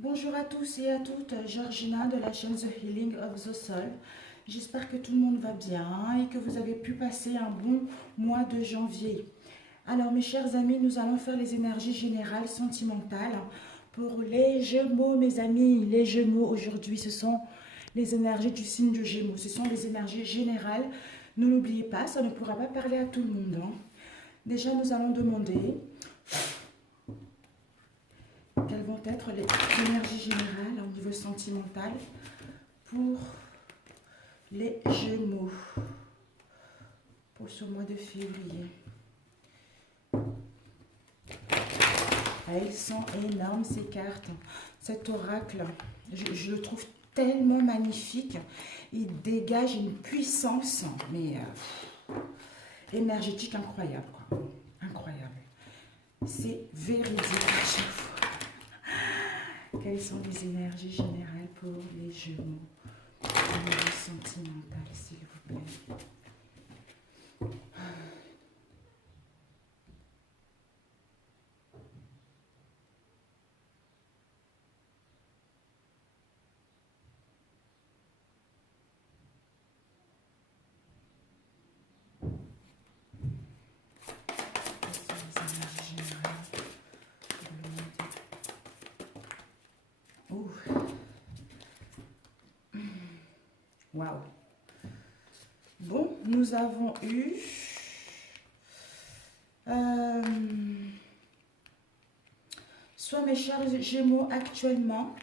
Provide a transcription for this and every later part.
Bonjour à tous et à toutes, Georgina de la chaîne The Healing of the Soul. J'espère que tout le monde va bien et que vous avez pu passer un bon mois de janvier. Alors mes chers amis, nous allons faire les énergies générales sentimentales pour les Gémeaux, mes amis. Les Gémeaux aujourd'hui, ce sont les énergies du signe de Gémeaux. Ce sont les énergies générales. Ne l'oubliez pas, ça ne pourra pas parler à tout le monde, hein. Déjà, nous allons demander quelles vont être les énergies générales au niveau sentimental pour les Gémeaux pour ce mois de février. Elles sont énormes ces cartes. Cet oracle, je le trouve tellement magnifique. Il dégage une puissance, mais énergétique incroyable, quoi. Incroyable. C'est véridique à chaque fois. Quelles sont les énergies générales pour les Gémeaux au niveau sentimental, s'il vous plaît? Quelles sont les énergies générales pour le mois de... Ouh. Waouh. Bon, nous avons eu soit mes chers Gémeaux actuellement,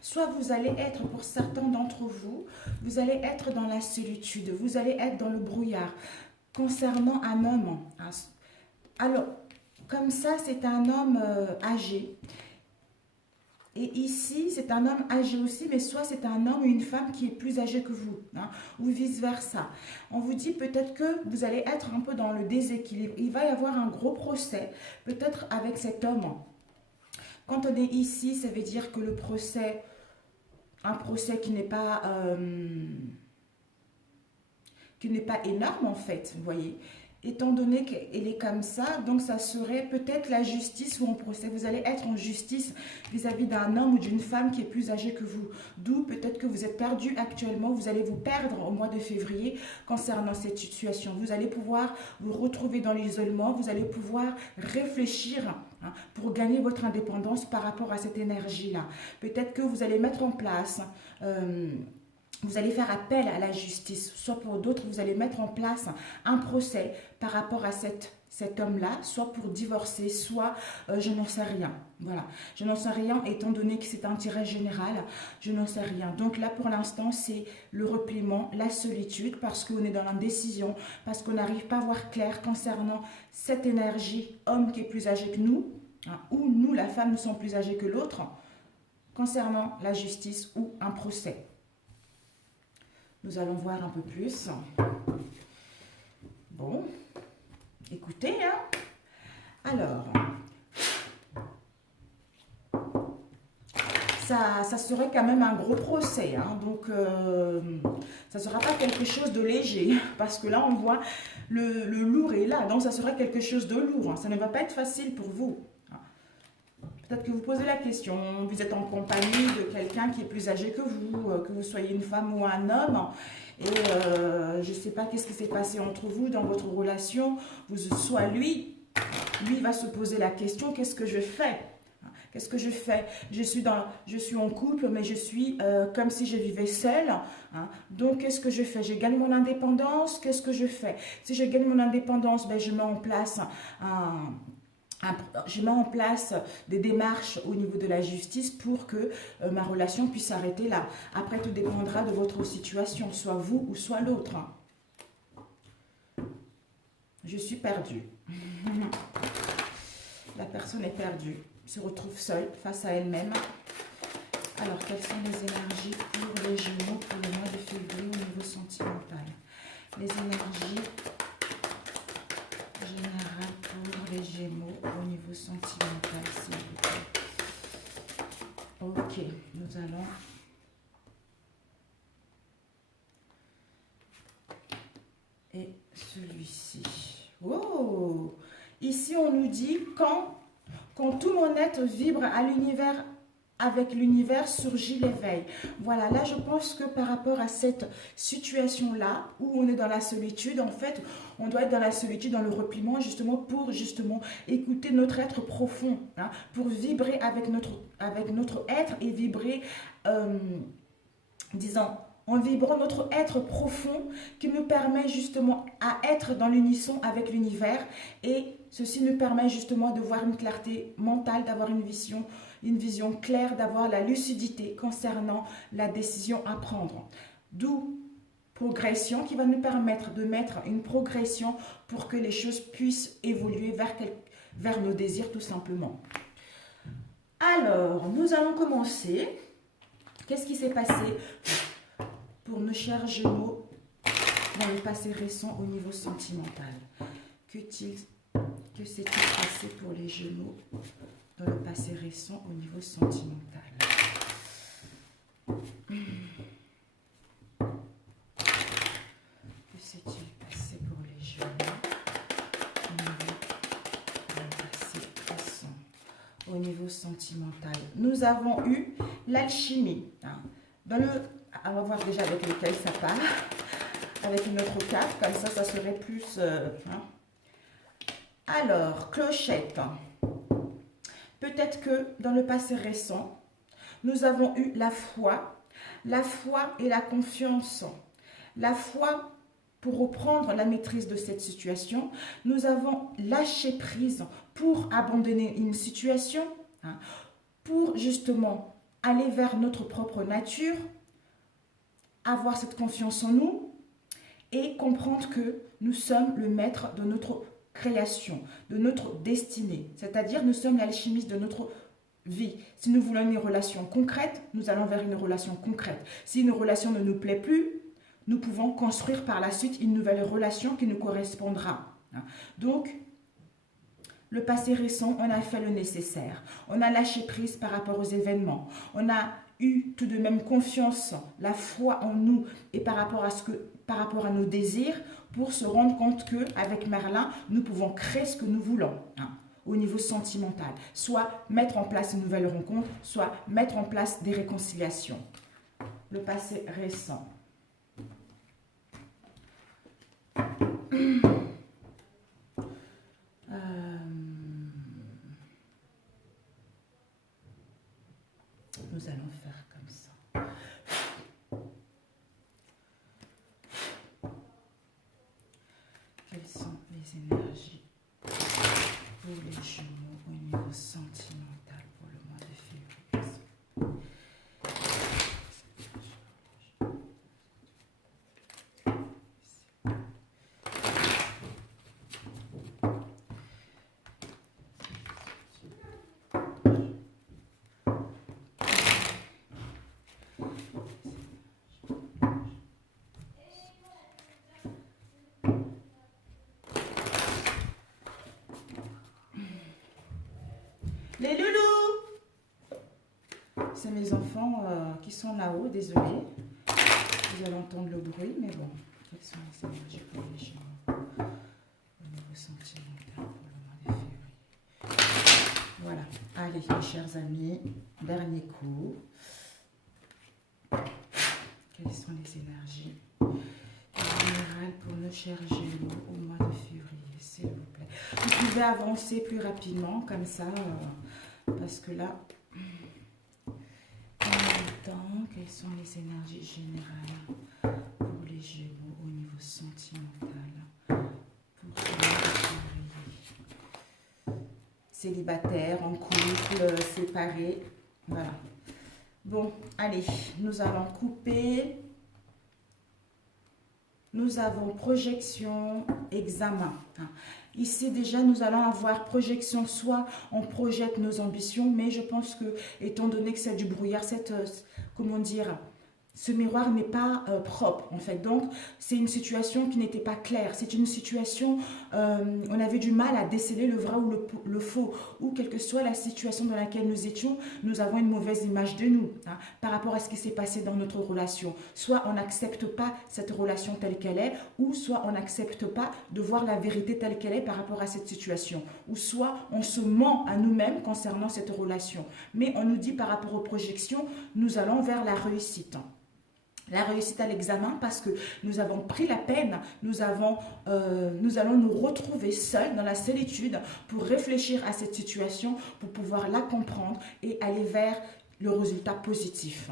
soit vous allez être, pour certains d'entre vous, vous allez être dans la solitude, vous allez être dans le brouillard concernant un homme. Alors, comme ça, c'est un homme âgé. Et ici, c'est un homme âgé aussi, mais soit c'est un homme ou une femme qui est plus âgé que vous, hein, ou vice-versa. On vous dit peut-être que vous allez être un peu dans le déséquilibre. Il va y avoir un gros procès, peut-être avec cet homme. Quand on est ici, ça veut dire que le procès, un procès qui n'est pas énorme en fait, vous voyez. Étant donné qu'elle est comme ça, donc ça serait peut-être la justice ou un procès. Vous allez être en justice vis-à-vis d'un homme ou d'une femme qui est plus âgé que vous. D'où peut-être que vous êtes perdu actuellement, vous allez vous perdre au mois de février concernant cette situation. Vous allez pouvoir vous retrouver dans l'isolement, vous allez pouvoir réfléchir, hein, pour gagner votre indépendance par rapport à cette énergie-là. Peut-être que vous allez mettre en place... vous allez faire appel à la justice, soit pour d'autres, vous allez mettre en place un procès par rapport à cet homme-là, soit pour divorcer, soit je n'en sais rien. Voilà, je n'en sais rien étant donné que c'est un tirage général, je n'en sais rien. Donc là, pour l'instant, c'est le repliement, la solitude, parce qu'on est dans l'indécision, parce qu'on n'arrive pas à voir clair concernant cette énergie, homme qui est plus âgé que nous, hein, ou nous, la femme, nous sommes plus âgés que l'autre, concernant la justice ou un procès. Nous allons voir un peu plus. Bon, écoutez, hein. Alors, ça serait quand même un gros procès, hein. Donc, ça ne sera pas quelque chose de léger, parce que là, on voit le lourd est là, donc ça sera quelque chose de lourd, hein. Ça ne va pas être facile pour vous. Peut-être que vous posez la question, vous êtes en compagnie de quelqu'un qui est plus âgé que vous soyez une femme ou un homme, et je ne sais pas qu'est-ce qui s'est passé entre vous dans votre relation, soit lui va se poser la question, qu'est-ce que je fais? Qu'est-ce que je fais? Je suis en couple, mais je suis comme si je vivais seule, hein. Donc, qu'est-ce que je fais? Je gagne mon indépendance, qu'est-ce que je fais? Si je gagne mon indépendance, ben, je mets en place des démarches au niveau de la justice pour que ma relation puisse s'arrêter là. Après, tout dépendra de votre situation, soit vous ou soit l'autre. Je suis perdue. La personne est perdue, se retrouve seule face à elle-même. Alors, quelles sont les énergies pour les Gémeaux pour le mois de février au niveau sentimental? Les énergies générale pour les Gémeaux au niveau sentimental, s'il vous plaît. Ok, nous allons... Et celui-ci. Oh! Ici, on nous dit quand tout mon être vibre à l'univers avec l'univers surgit l'éveil. Voilà, là je pense que par rapport à cette situation-là, où on est dans la solitude, en fait, on doit être dans la solitude, dans le repliement, justement pour justement écouter notre être profond, hein, pour vibrer avec notre être et vibrer, disons, en vibrant notre être profond qui nous permet justement à être dans l'unisson avec l'univers, et ceci nous permet justement de voir une clarté mentale, d'avoir une vision claire, d'avoir la lucidité concernant la décision à prendre. D'où progression qui va nous permettre de mettre une progression pour que les choses puissent évoluer vers nos désirs tout simplement. Alors, nous allons commencer. Qu'est-ce qui s'est passé pour nos chers Gémeaux dans le passé récent au niveau sentimental? Que s'est-il passé pour les Gémeaux dans le passé récent au niveau sentimental? Que s'est-il passé pour les Gémeaux au niveau du passé récent au niveau sentimental? Nous avons eu l'alchimie. Hein. On va voir déjà avec lequel ça part. Avec une autre carte, comme ça serait plus... hein. Alors, clochette. Peut-être que dans le passé récent, nous avons eu la foi et la confiance. La foi pour reprendre la maîtrise de cette situation. Nous avons lâché prise pour abandonner une situation, hein, pour justement aller vers notre propre nature, avoir cette confiance en nous et comprendre que nous sommes le maître de notre création, de notre destinée. C'est-à-dire, nous sommes l'alchimiste de notre vie. Si nous voulons une relation concrète, nous allons vers une relation concrète. Si une relation ne nous plaît plus, nous pouvons construire par la suite une nouvelle relation qui nous correspondra. Donc, le passé récent, on a fait le nécessaire. On a lâché prise par rapport aux événements. On a eu tout de même confiance, la foi en nous et par rapport à nos désirs, pour se rendre compte qu'avec Merlin, nous pouvons créer ce que nous voulons, hein, au niveau sentimental. Soit mettre en place une nouvelle rencontre, soit mettre en place des réconciliations. Le passé récent. Nous allons faire comme ça. Quelles sont les énergies pour les Gémeaux au niveau sentimental pour le mois de février? Les loulous! C'est mes enfants qui sont là-haut, désolé. Vous allez entendre le bruit, mais bon. Quelles sont les énergies pour les Gémeaux au niveau sentimental pour le mois de février? Voilà. Allez, mes chers amis, dernier coup. Quelles sont les énergies générales pour nos chers Gémeaux au mois de février, s'il vous plaît? Vous pouvez avancer plus rapidement, comme ça, parce que là, en même temps, quelles sont les énergies générales pour les Gémeaux au niveau sentimental pour le mois de février? Célibataire, en couple, séparé, voilà. Bon, allez, nous allons couper. Nous avons projection, examen. Ici, déjà, nous allons avoir projection, soit on projette nos ambitions, mais je pense que, étant donné que c'est du brouillard, comment dire, ce miroir n'est pas propre en fait. Donc c'est une situation qui n'était pas claire. C'est une situation, on avait du mal à déceler le vrai ou le faux. Ou quelle que soit la situation dans laquelle nous étions, nous avons une mauvaise image de nous hein, par rapport à ce qui s'est passé dans notre relation. Soit on n'accepte pas cette relation telle qu'elle est, ou soit on n'accepte pas de voir la vérité telle qu'elle est par rapport à cette situation. Ou soit on se ment à nous-mêmes concernant cette relation. Mais on nous dit par rapport aux projections, nous allons vers la réussite. La réussite à l'examen parce que nous avons pris la peine, nous allons nous retrouver seuls dans la solitude pour réfléchir à cette situation, pour pouvoir la comprendre et aller vers le résultat positif.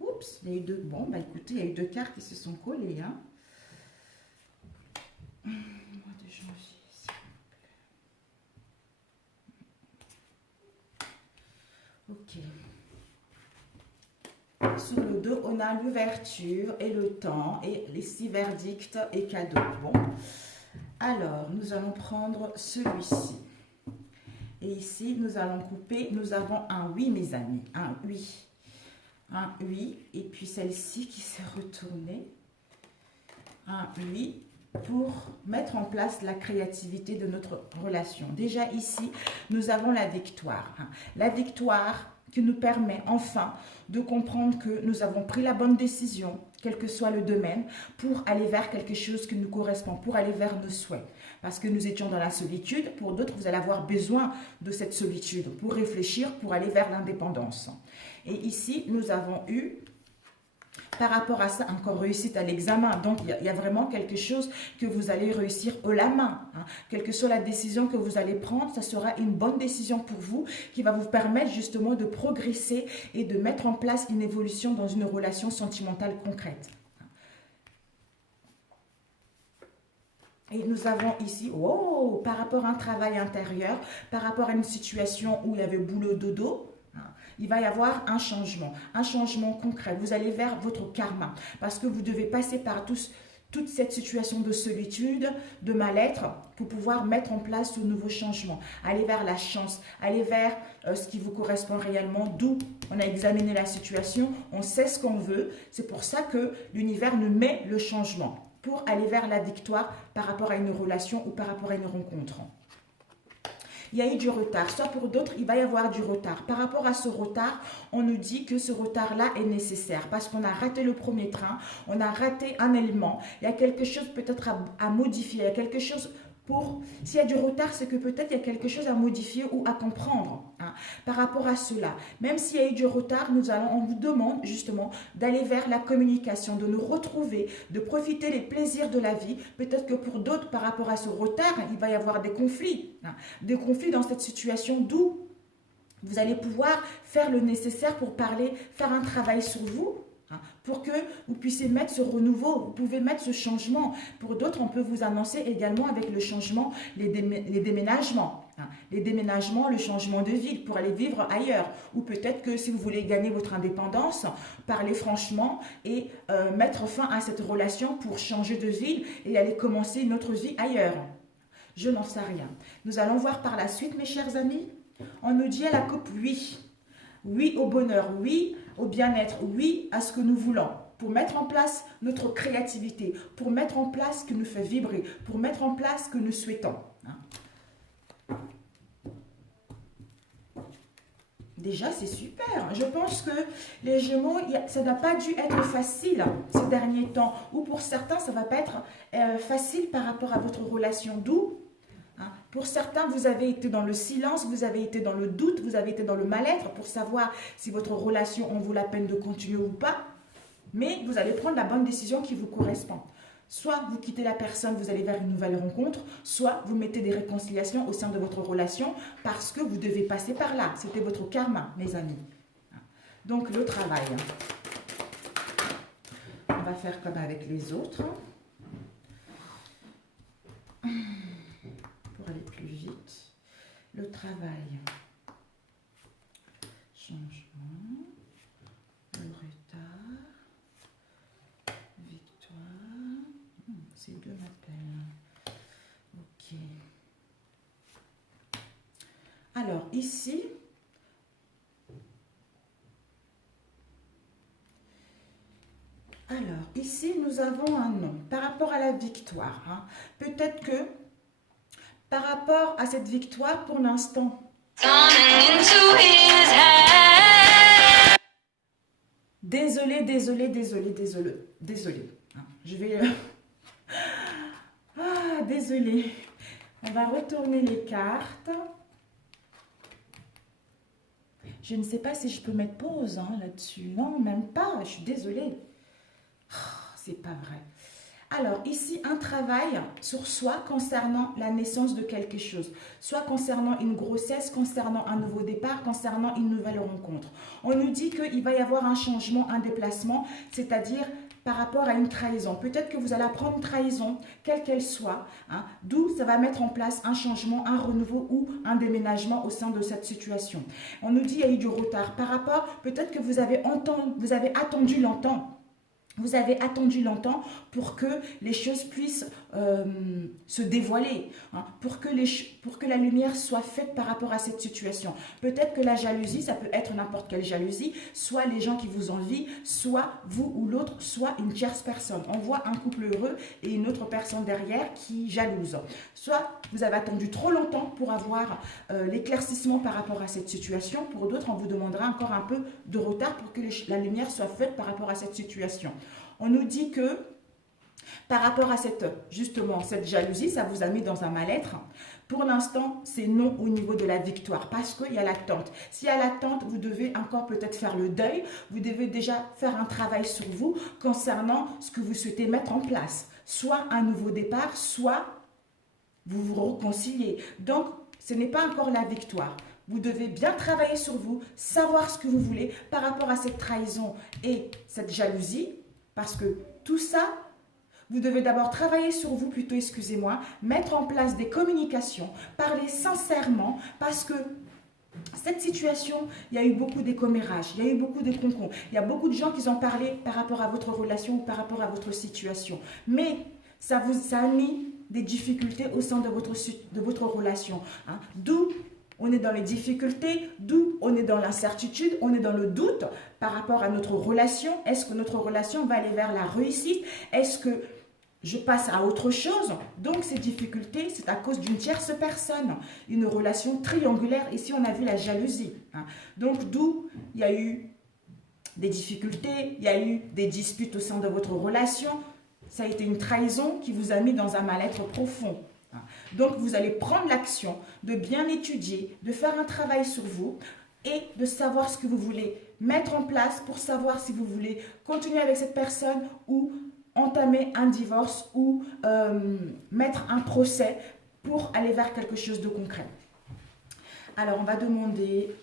Oups, il y a eu deux. Bon, bah écoutez, il y a eu deux cartes qui se sont collées. Hein. Mois de janvier, s'il vous plaît. Ok. Sur le dos, on a l'ouverture et le temps et les 6 verdicts et cadeaux. Bon. Alors, nous allons prendre celui-ci. Et ici, nous allons couper. Nous avons un oui, mes amis. Un oui. Un oui, et puis celle-ci qui s'est retournée, un oui, pour mettre en place la créativité de notre relation. Déjà ici, nous avons la victoire. La victoire qui nous permet enfin de comprendre que nous avons pris la bonne décision, quel que soit le domaine, pour aller vers quelque chose qui nous correspond, pour aller vers nos souhaits. Parce que nous étions dans la solitude, pour d'autres, vous allez avoir besoin de cette solitude pour réfléchir, pour aller vers l'indépendance. Et ici, nous avons eu, par rapport à ça, encore réussite à l'examen. Donc, il y a vraiment quelque chose que vous allez réussir haut la main. Hein. Quelle que soit la décision que vous allez prendre, ça sera une bonne décision pour vous qui va vous permettre justement de progresser et de mettre en place une évolution dans une relation sentimentale concrète. Et nous avons ici, oh, par rapport à un travail intérieur, par rapport à une situation où il y avait boulot dodo, il va y avoir un changement concret. Vous allez vers votre karma parce que vous devez passer par toute cette situation de solitude, de mal-être pour pouvoir mettre en place ce nouveau changement. Aller vers la chance, aller vers ce qui vous correspond réellement, d'où on a examiné la situation, on sait ce qu'on veut. C'est pour ça que l'univers nous met le changement pour aller vers la victoire par rapport à une relation ou par rapport à une rencontre. Il y a eu du retard. Soit pour d'autres, il va y avoir du retard. Par rapport à ce retard, on nous dit que ce retard-là est nécessaire parce qu'on a raté le premier train, on a raté un élément. Il y a quelque chose peut-être à modifier, il y a quelque chose pour... S'il y a du retard, c'est que peut-être il y a quelque chose à modifier ou à comprendre hein, par rapport à cela. Même s'il y a eu du retard, on vous demande justement d'aller vers la communication, de nous retrouver, de profiter des plaisirs de la vie. Peut-être que pour d'autres, par rapport à ce retard, il va y avoir des conflits. Hein, des conflits dans cette situation, d'où vous allez pouvoir faire le nécessaire pour parler, faire un travail sur vous, pour que vous puissiez mettre ce renouveau, vous pouvez mettre ce changement. Pour d'autres, on peut vous annoncer également avec le changement, les déménagements. Les déménagements, le changement de ville pour aller vivre ailleurs. Ou peut-être que si vous voulez gagner votre indépendance, parler franchement et mettre fin à cette relation pour changer de ville et aller commencer une autre vie ailleurs. Je n'en sais rien. Nous allons voir par la suite, mes chers amis. On nous dit à la coupe oui. Oui au bonheur, oui au bien-être, oui à ce que nous voulons, pour mettre en place notre créativité, pour mettre en place ce qui nous fait vibrer, pour mettre en place ce que nous souhaitons. Déjà, c'est super. Je pense que les Gémeaux, ça n'a pas dû être facile ces derniers temps. Ou pour certains, ça ne va pas être facile par rapport à votre relation. D'où pour certains, vous avez été dans le silence, vous avez été dans le doute, vous avez été dans le mal-être pour savoir si votre relation en vaut la peine de continuer ou pas. Mais vous allez prendre la bonne décision qui vous correspond. Soit vous quittez la personne, vous allez vers une nouvelle rencontre, soit vous mettez des réconciliations au sein de votre relation parce que vous devez passer par là. C'était votre karma, mes amis. Donc, le travail. On va faire comme avec les autres. Pour aller plus vite. Le travail. Changement. Le retard. Ces deux m'appellent. Ok. Alors, ici, nous avons un nom par rapport à la victoire. Hein. Peut-être que par rapport à cette victoire, pour l'instant, désolé. Hein. Je vais... désolé. On va retourner les cartes. Je ne sais pas si je peux mettre pause hein, là-dessus. Non, même pas. Je suis désolée. C'est pas vrai. Alors, ici, un travail sur soi concernant la naissance de quelque chose. Soit concernant une grossesse, concernant un nouveau départ, concernant une nouvelle rencontre. On nous dit qu'il va y avoir un changement, un déplacement, c'est-à-dire par rapport à une trahison. Peut-être que vous allez apprendre une trahison, quelle qu'elle soit, hein, d'où ça va mettre en place un changement, un renouveau ou un déménagement au sein de cette situation. On nous dit qu'il y a eu du retard par rapport, peut-être que vous avez attendu longtemps. Vous avez attendu longtemps pour que les choses puissent se dévoiler, hein, pour que la lumière soit faite par rapport à cette situation. Peut-être que la jalousie, ça peut être n'importe quelle jalousie, soit les gens qui vous envient, soit vous ou l'autre, soit une tierce personne. On voit un couple heureux et une autre personne derrière qui jalouse. Soit vous avez attendu trop longtemps pour avoir l'éclaircissement par rapport à cette situation. Pour d'autres, on vous demandera encore un peu de retard pour que la lumière soit faite par rapport à cette situation. On nous dit que par rapport à cette jalousie, ça vous a mis dans un mal-être. Pour l'instant, c'est non au niveau de la victoire parce qu'il y a l'attente. S'il y a l'attente, vous devez encore peut-être faire le deuil. Vous devez déjà faire un travail sur vous concernant ce que vous souhaitez mettre en place. Soit un nouveau départ, soit vous vous réconciliez. Donc, ce n'est pas encore la victoire. Vous devez bien travailler sur vous, savoir ce que vous voulez par rapport à cette trahison et cette jalousie. Parce que tout ça, vous devez d'abord travailler sur vous, mettre en place des communications, parler sincèrement, parce que cette situation, il y a eu beaucoup d'écommérages, il y a eu beaucoup de concons, il y a beaucoup de gens qui ont parlé par rapport à votre relation ou par rapport à votre situation. Mais ça a mis des difficultés au sein de votre relation. Hein. D'où on est dans les difficultés, d'où on est dans l'incertitude, on est dans le doute par rapport à notre relation. Est-ce que notre relation va aller vers la réussite? Est-ce que je passe à autre chose? Donc ces difficultés, c'est à cause d'une tierce personne. Une relation triangulaire. Ici, on a vu la jalousie. Hein. Donc d'où il y a eu des difficultés, il y a eu des disputes au sein de votre relation. Ça a été une trahison qui vous a mis dans un mal-être profond. Donc, vous allez prendre l'action de bien étudier, de faire un travail sur vous et de savoir ce que vous voulez mettre en place pour savoir si vous voulez continuer avec cette personne ou entamer un divorce ou mettre un procès pour aller vers quelque chose de concret. Alors, on va demander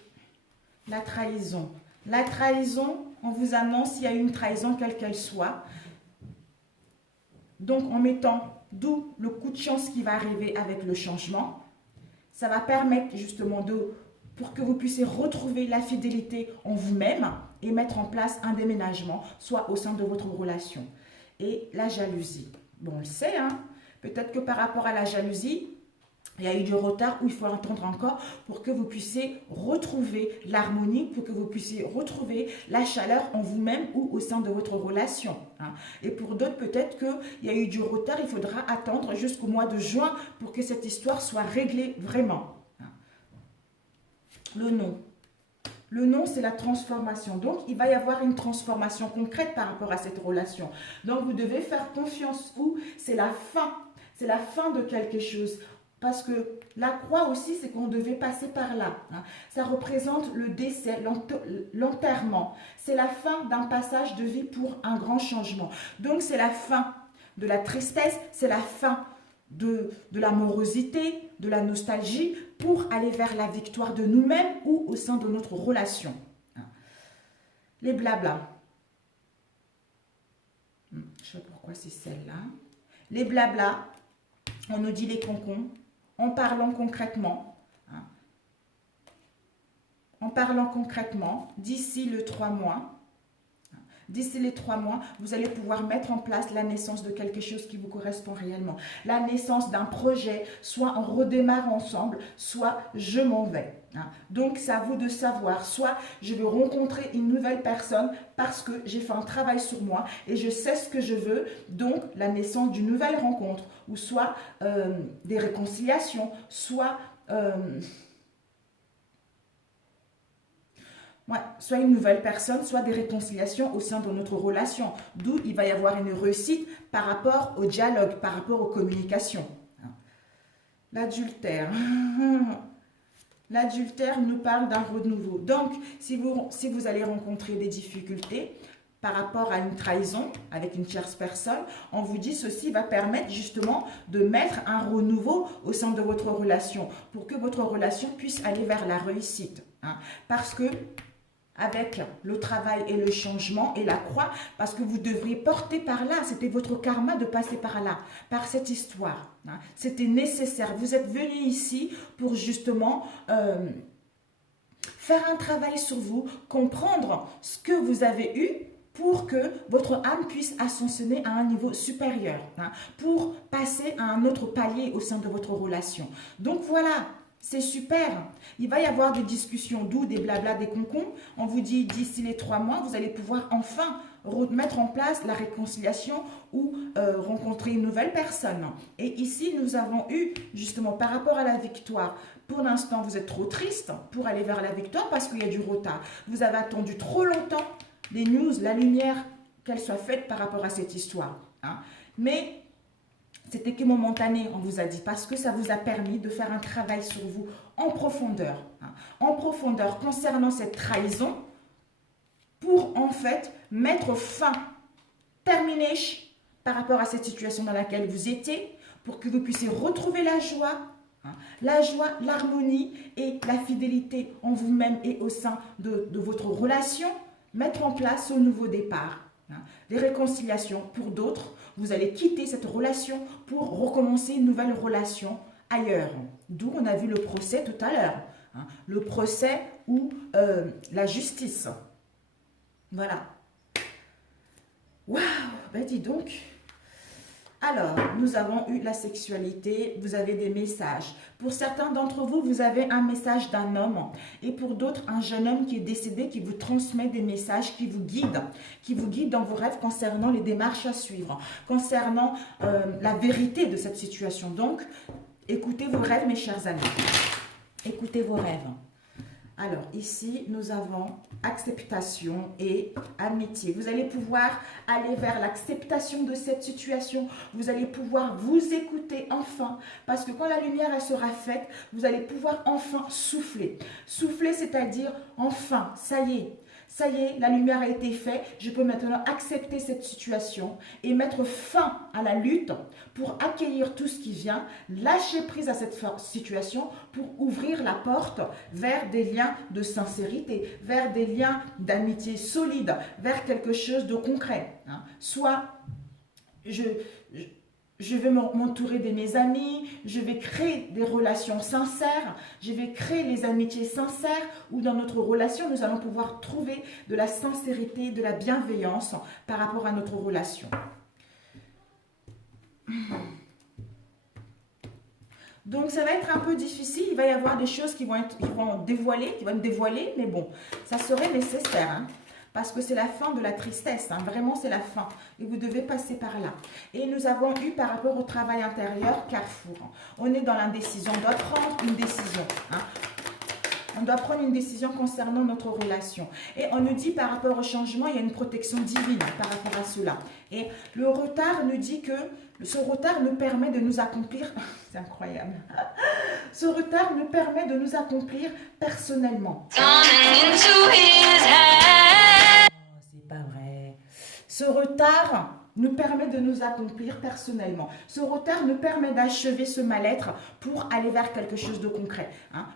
la trahison. La trahison, on vous annonce s'il y a eu une trahison, quelle qu'elle soit. Donc, en mettant d'où le coup de chance qui va arriver avec le changement, ça va permettre justement pour que vous puissiez retrouver la fidélité en vous-même et mettre en place un déménagement, soit au sein de votre relation. Et la jalousie. Bon, on le sait, hein, peut-être que par rapport à la jalousie, il y a eu du retard où il faut attendre encore pour que vous puissiez retrouver l'harmonie, pour que vous puissiez retrouver la chaleur en vous-même ou au sein de votre relation. Hein. Et pour d'autres, peut-être qu'il y a eu du retard, il faudra attendre jusqu'au mois de juin pour que cette histoire soit réglée vraiment. Hein. Le nom. Le nom, c'est la transformation. Donc, il va y avoir une transformation concrète par rapport à cette relation. Donc, vous devez faire confiance où c'est la fin. C'est la fin de quelque chose. Parce que la croix aussi, c'est qu'on devait passer par là. Hein. Ça représente le décès, l'enterrement. C'est la fin d'un passage de vie pour un grand changement. Donc, c'est la fin de la tristesse, c'est la fin de la morosité, de la nostalgie, pour aller vers la victoire de nous-mêmes ou au sein de notre relation. Hein. Les blablas. Je ne sais pas pourquoi c'est celle-là. Les blablas, on nous dit les concons. En parlant concrètement, hein, d'ici le 3 mois, D'ici les 3 mois, vous allez pouvoir mettre en place la naissance de quelque chose qui vous correspond réellement. La naissance d'un projet, soit on redémarre ensemble, soit je m'en vais. Donc, c'est à vous de savoir, soit je veux rencontrer une nouvelle personne parce que j'ai fait un travail sur moi et je sais ce que je veux, donc la naissance d'une nouvelle rencontre, ou soit des réconciliations, soit soit une nouvelle personne, soit des réconciliations au sein de notre relation. D'où il va y avoir une réussite par rapport au dialogue, par rapport aux communications. L'adultère. L'adultère nous parle d'un renouveau. Donc, si vous allez rencontrer des difficultés par rapport à une trahison avec une tierce personne, on vous dit ceci va permettre justement de mettre un renouveau au sein de votre relation pour que votre relation puisse aller vers la réussite. Parce que avec le travail et le changement et la croix, parce que vous devriez porter par là, c'était votre karma de passer par là, par cette histoire. C'était nécessaire. Vous êtes venu ici pour justement faire un travail sur vous, comprendre ce que vous avez eu pour que votre âme puisse ascensionner à un niveau supérieur, pour passer à un autre palier au sein de votre relation. Donc voilà. C'est super. Il va y avoir des discussions doux, des blabla, des concons. On vous dit d'ici les 3 mois, vous allez pouvoir enfin mettre en place la réconciliation ou rencontrer une nouvelle personne. Et ici, nous avons eu justement par rapport à la victoire. Pour l'instant, vous êtes trop triste pour aller vers la victoire parce qu'il y a du retard. Vous avez attendu trop longtemps les news, la lumière, qu'elle soit faite par rapport à cette histoire. Mais c'était que momentané, on vous a dit, parce que ça vous a permis de faire un travail sur vous en profondeur. En profondeur concernant cette trahison pour en fait mettre fin, terminer par rapport à cette situation dans laquelle vous étiez, pour que vous puissiez retrouver la joie, l'harmonie et la fidélité en vous-même et au sein de votre relation, mettre en place ce nouveau départ. Les réconciliations pour d'autres, vous allez quitter cette relation pour recommencer une nouvelle relation ailleurs. D'où on a vu le procès tout à l'heure. Le procès ou la justice. Voilà. Waouh, ben dis donc. Alors, nous avons eu la sexualité, vous avez des messages. Pour certains d'entre vous, vous avez un message d'un homme. Et pour d'autres, un jeune homme qui est décédé, qui vous transmet des messages, qui vous guide dans vos rêves concernant les démarches à suivre, concernant la vérité de cette situation. Donc, écoutez vos rêves, mes chers amis. Écoutez vos rêves. Alors, ici, nous avons acceptation et amitié. Vous allez pouvoir aller vers l'acceptation de cette situation. Vous allez pouvoir vous écouter enfin. Parce que quand la lumière elle sera faite, vous allez pouvoir enfin souffler. Souffler, c'est-à-dire, enfin, ça y est. Ça y est, la lumière a été faite, je peux maintenant accepter cette situation et mettre fin à la lutte pour accueillir tout ce qui vient, lâcher prise à cette situation pour ouvrir la porte vers des liens de sincérité, vers des liens d'amitié solide, vers quelque chose de concret. Soit je vais m'entourer de mes amis, je vais créer des relations sincères, je vais créer les amitiés sincères où dans notre relation, nous allons pouvoir trouver de la sincérité, de la bienveillance par rapport à notre relation. Donc, ça va être un peu difficile. Il va y avoir des choses qui vont me dévoiler, mais bon, ça serait nécessaire, parce que c'est la fin de la tristesse, vraiment c'est la fin. Et vous devez passer par là. Et nous avons eu par rapport au travail intérieur, carrefour. On est dans l'indécision, on doit prendre une décision. On doit prendre une décision concernant notre relation. Et on nous dit par rapport au changement, il y a une protection divine par rapport à cela. Et le retard nous dit que ce retard nous permet de nous accomplir, c'est incroyable, ce retard nous permet de nous accomplir personnellement. C'est pas vrai. Ce retard nous permet de nous accomplir personnellement. Ce retard nous permet d'achever ce mal-être pour aller vers quelque chose de concret.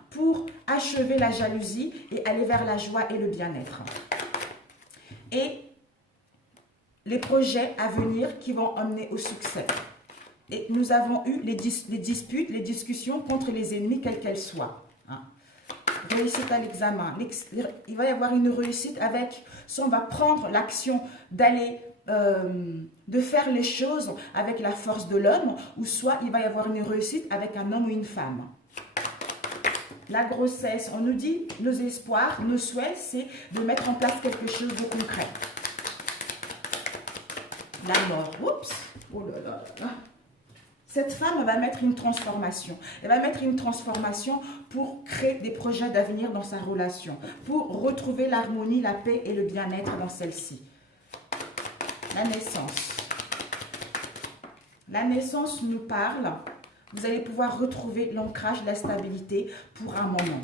Pour achever la jalousie et aller vers la joie et le bien-être. Et les projets à venir qui vont emmener au succès. Et nous avons eu les disputes, les discussions contre les ennemis, quelles qu'elles soient. réussite à l'examen. Il va y avoir une réussite avec, soit on va prendre l'action d'aller, de faire les choses avec la force de l'homme, ou soit il va y avoir une réussite avec un homme ou une femme. La grossesse, on nous dit, nos espoirs, nos souhaits, c'est de mettre en place quelque chose de concret. La mort, oups, oh là là là. Cette femme va mettre une transformation. Elle va mettre une transformation pour créer des projets d'avenir dans sa relation, pour retrouver l'harmonie, la paix et le bien-être dans celle-ci. La naissance. La naissance nous parle. Vous allez pouvoir retrouver l'ancrage, la stabilité pour un moment.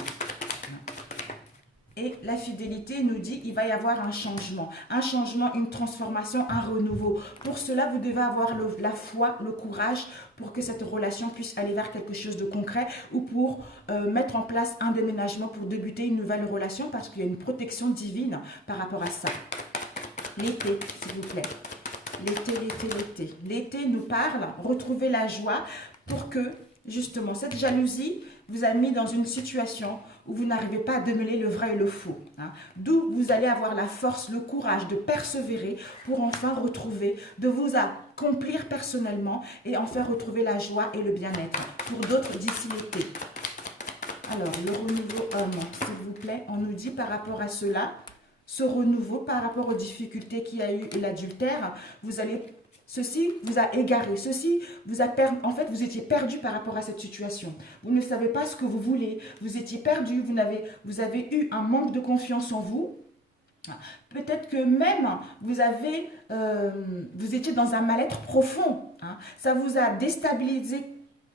Et la fidélité nous dit il va y avoir un changement, une transformation, un renouveau. Pour cela, vous devez avoir la foi, le courage pour que cette relation puisse aller vers quelque chose de concret ou pour mettre en place un déménagement pour débuter une nouvelle relation parce qu'il y a une protection divine par rapport à ça. L'été, s'il vous plaît. L'été, l'été, l'été. L'été nous parle, retrouver la joie pour que, justement, cette jalousie vous a mis dans une situation où vous n'arrivez pas à démêler le vrai et le faux. Hein. D'où vous allez avoir la force, le courage de persévérer pour enfin retrouver, de vous accomplir personnellement et enfin retrouver la joie et le bien-être. Pour d'autres, d'ici l'été. Alors, le renouveau homme, s'il vous plaît, on nous dit par rapport à cela, ce renouveau par rapport aux difficultés qu'il y a eu et l'adultère, ceci vous a égaré, ceci vous a perdu, en fait vous étiez perdu par rapport à cette situation. Vous ne savez pas ce que vous voulez, vous étiez perdu, vous avez eu un manque de confiance en vous. Peut-être que même vous étiez dans un mal-être profond. Hein. Ça vous a déstabilisé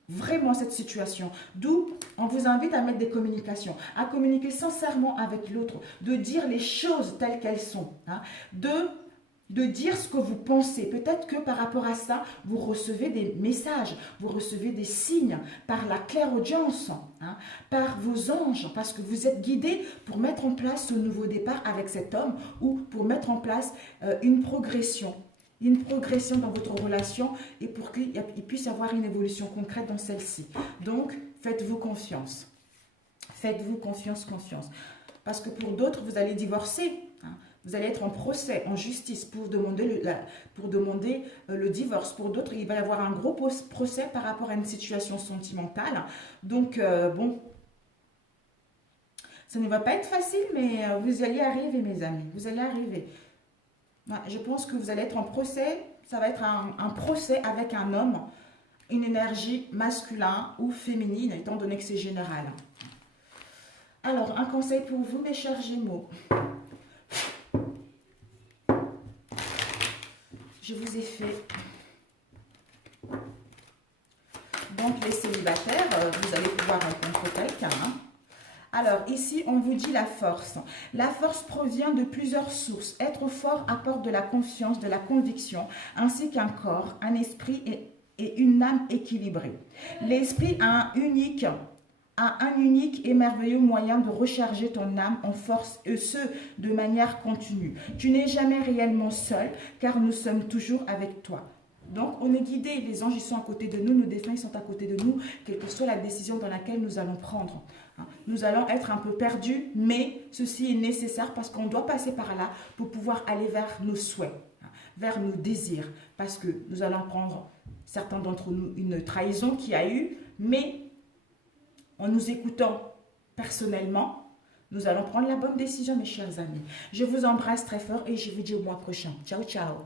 vraiment cette situation. D'où on vous invite à mettre des communications, à communiquer sincèrement avec l'autre, de dire les choses telles qu'elles sont, hein, de dire ce que vous pensez. Peut-être que par rapport à ça, vous recevez des messages, vous recevez des signes par la clairaudience, hein, par vos anges, parce que vous êtes guidés pour mettre en place ce nouveau départ avec cet homme ou pour mettre en place une progression dans votre relation et pour qu'il puisse y avoir une évolution concrète dans celle-ci. Donc, faites-vous confiance. Faites-vous confiance. Parce que pour d'autres, vous allez divorcer. Hein. Vous allez être en procès, en justice pour demander le divorce. Pour d'autres, il va y avoir un gros procès par rapport à une situation sentimentale. Donc, bon, ça ne va pas être facile, mais vous allez arriver, mes amis. Vous allez arriver. Je pense que vous allez être en procès, ça va être un procès avec un homme, une énergie masculine ou féminine, étant donné que c'est général. Alors, un conseil pour vous, mes chers Gémeaux. Je vous ai fait. Donc, les célibataires, vous allez pouvoir rencontrer quelqu'un, hein. Alors, ici, on vous dit la force. La force provient de plusieurs sources. Être fort apporte de la confiance, de la conviction, ainsi qu'un corps, un esprit et une âme équilibrée. L'esprit a un unique et merveilleux moyen de recharger ton âme en force, et ce, de manière continue. Tu n'es jamais réellement seul, car nous sommes toujours avec toi. Donc, on est guidé. Les anges, ils sont à côté de nous. Nos défunts, ils sont à côté de nous, quelle que soit la décision dans laquelle nous allons prendre. Nous allons être un peu perdus, mais ceci est nécessaire parce qu'on doit passer par là pour pouvoir aller vers nos souhaits, vers nos désirs. Parce que nous allons prendre, certains d'entre nous, une trahison qu'il y a eu, mais en nous écoutant personnellement, nous allons prendre la bonne décision, mes chers amis. Je vous embrasse très fort et je vous dis au mois prochain. Ciao, ciao.